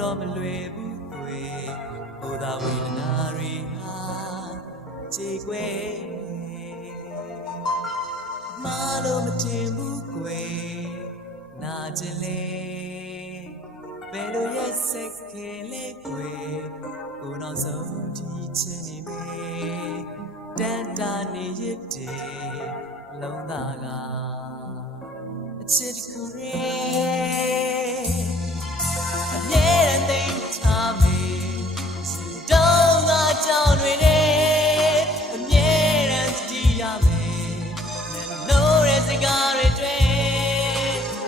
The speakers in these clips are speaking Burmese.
တော့မလွယ်ဘူးကွယ်ကိုယ်သာဝေဒနာတွေဟာကြေကွဲမလို့မတင်ဘူးကွယ်နာကျင်လေဘယ်လိုရက်စက်ခင်လဲကွယ်ကိုနောက်ဆုံးဒီချင်နေမေတန်တာနေရတဲ့လုံးသားကအချစ်ကူရဲအမြဲတမ်းသိထားမေစတုံးသာကြောင်တွေနဲ့အမြဲတမ်းတည်ရမယ်လို့ရဲ့စကားတွေတွေ့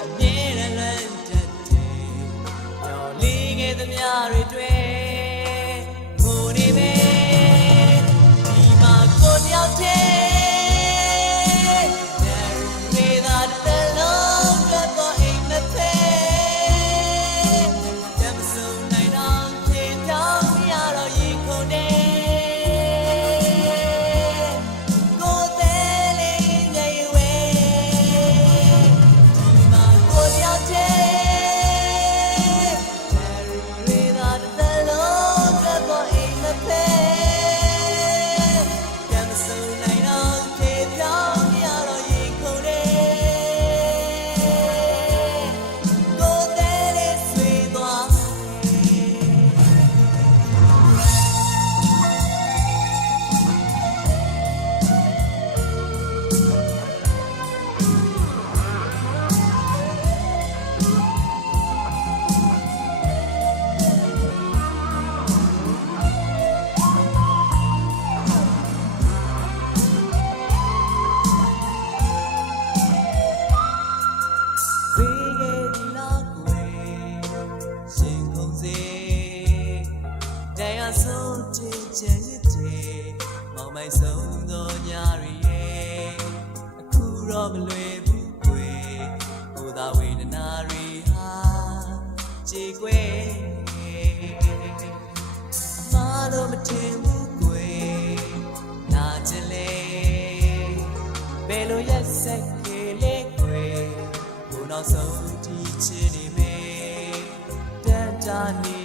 အမြဲတမ်းလမ်းတက်တယ်ညော်လေးငယ်သမျှတွေတွေ့ငိုနေပဲဒီမှာကိုတယောက်တည်းဆုံးချင်ချင်ရတဲ့မောင်မိုင်ဆုံးသောညရီရဲ့အခုတော့မလွယ်ဘူးကွယ်ကိုယ်သာဝေဒနာတွေဟာကြေကွဲမလို့မတင်ဘူးကွယ်နာကျင်လေဘယ်လိုရက်စက်ကေလေကွယ်ကိုနောက်ဆုံးဒီချစ်နေမေတန်တာနေ